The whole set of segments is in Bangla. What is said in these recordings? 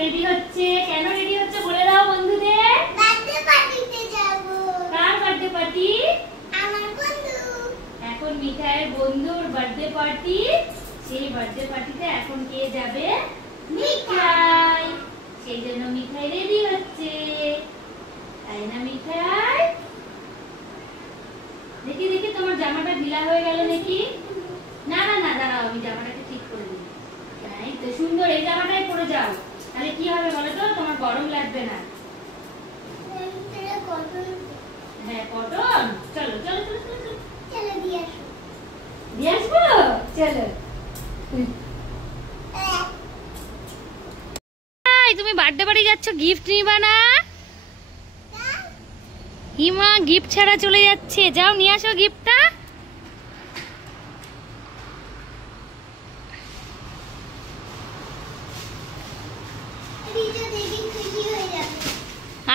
রেডি হচ্ছে। কেন রেডি হচ্ছে বলে দাও বন্ধুদের। বার্থডে পার্টিতে যাব। কার বার্থডে পার্টি? আমার বন্ধু। এখন মিঠাইয়ের বন্ধুর বার্থডে পার্টি। সেই বার্থডে পার্টিতে এখন কে যাবে? মিঠাই। সেই জন্য মিঠাই রেডি হচ্ছে, তাই না মিঠাই? দেখি দেখি তোমার জামাটা ঢিলা হয়ে গেল নাকি? না না না, দাঁড়াও, আমি জামাটাকে ঠিক করে দিই। এই তো সুন্দর, এই জামাটাই পরে যাও। তাহলে কি হবে বলো তো, তোমার গরম লাগবে না। হ্যাঁ কটন। চলো চলো চলো চলো চলো দিয়ে আসো। দিয়ে আসবো। চলো। তুমি বার্থডে বাড়ি যাচ্ছ, গিফট নিবা না? হিমা গিফট ছাড়া চলে যাচ্ছে, যাও নিয়ে আসো গিফটটা।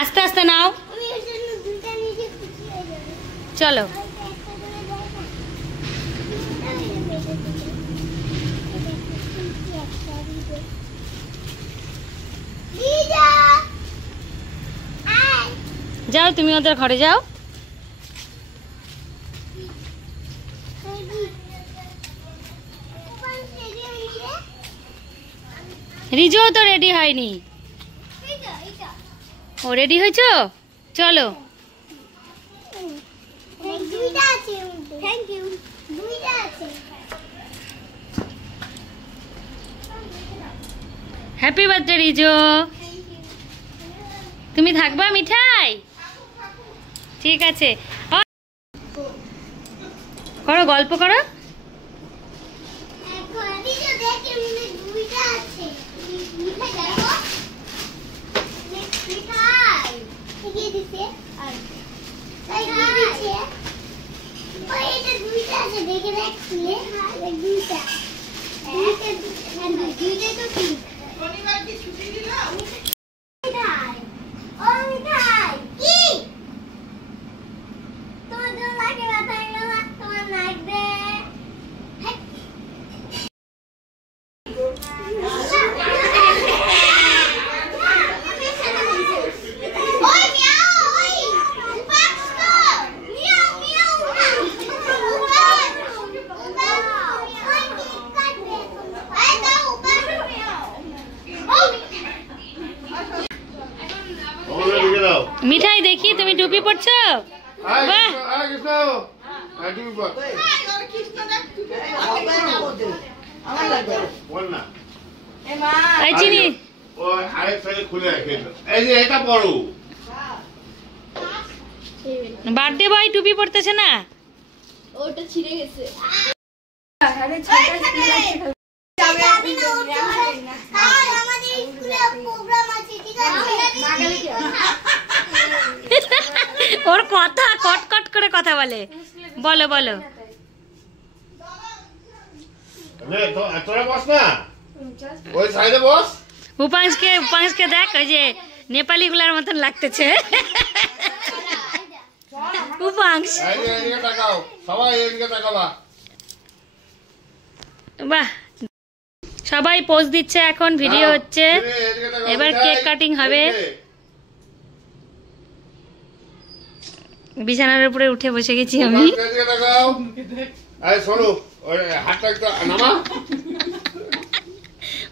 আস্তে আস্তে নাও, চলো। যাও তুমি ওদের ঘরে যাও। রিজুও তো রেডি হয়নি। ও রেডি হয়েছো? চলো। Happy birthday Riju. তুমি থাকবা মিঠাই? ঠিক আছে, করো গল্প করো। মিঠাই দেখি তুমি টুপি পরছো, বাহ। বার্থডে বয় টুপি পরতেছে না? ওটা ছিঁড়ে গেছে। ওর কথা কটকট করে কথা বলে। বলো বলো। উপাংশকে দেখ, ওই যে নেপালি গুলার মতন লাগতেছে। উপাংশ বাহ, সবাই পোজ দিচ্ছে, এখন ভিডিও হচ্ছে, এবার কেক কাটিং হবে। বিছানার উপরে উঠে বসে গেছি আমি।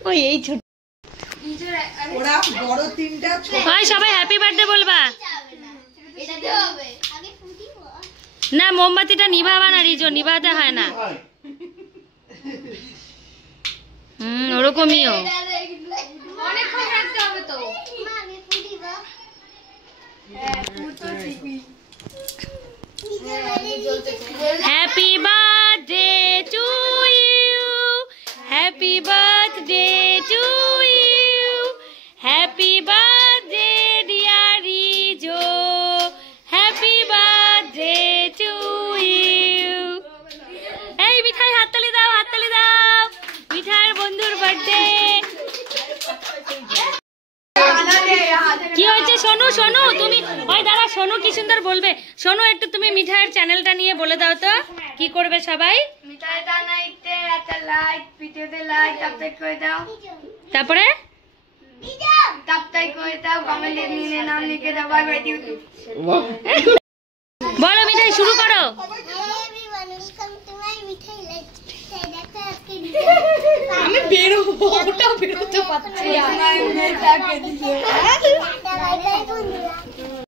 ওই এই ছোট সবাই হ্যাপি বার্থডে বলবা না। মোমবাতিটা নিভাবা না রিজো, নিভাতে হয় না। ওরকমইও। Happy birthday to you, happy birthday to you, happy birthday dear Rijo, happy birthday to you. এই মিঠাই হাততালি দাও, হাততালি দাও, মিঠাইয়ের বন্ধুর বার্থডে। কি হয়েছে সোনু? সোনু তুমি ওই দাঁড়া, সোনু কি সুন্দর বলবে। সোনু একটু তুমি মিঠাইয়ের চ্যানেলটা নিয়ে বলে দাও তো, কি করবে সবাই? মিঠাইটা নাইতে একটা লাইক, ভিডিওতে লাইক, সাবস্ক্রাইব করে দাও। তারপরে সাবস্ক্রাইব করে দাও, কমেন্টে নিয়ে নাম লিখে দাও। Bye bye YouTube. বলো মিঠাই শুরু করো। আমি বেরোবো, ওটা বেরোতে পারছি না।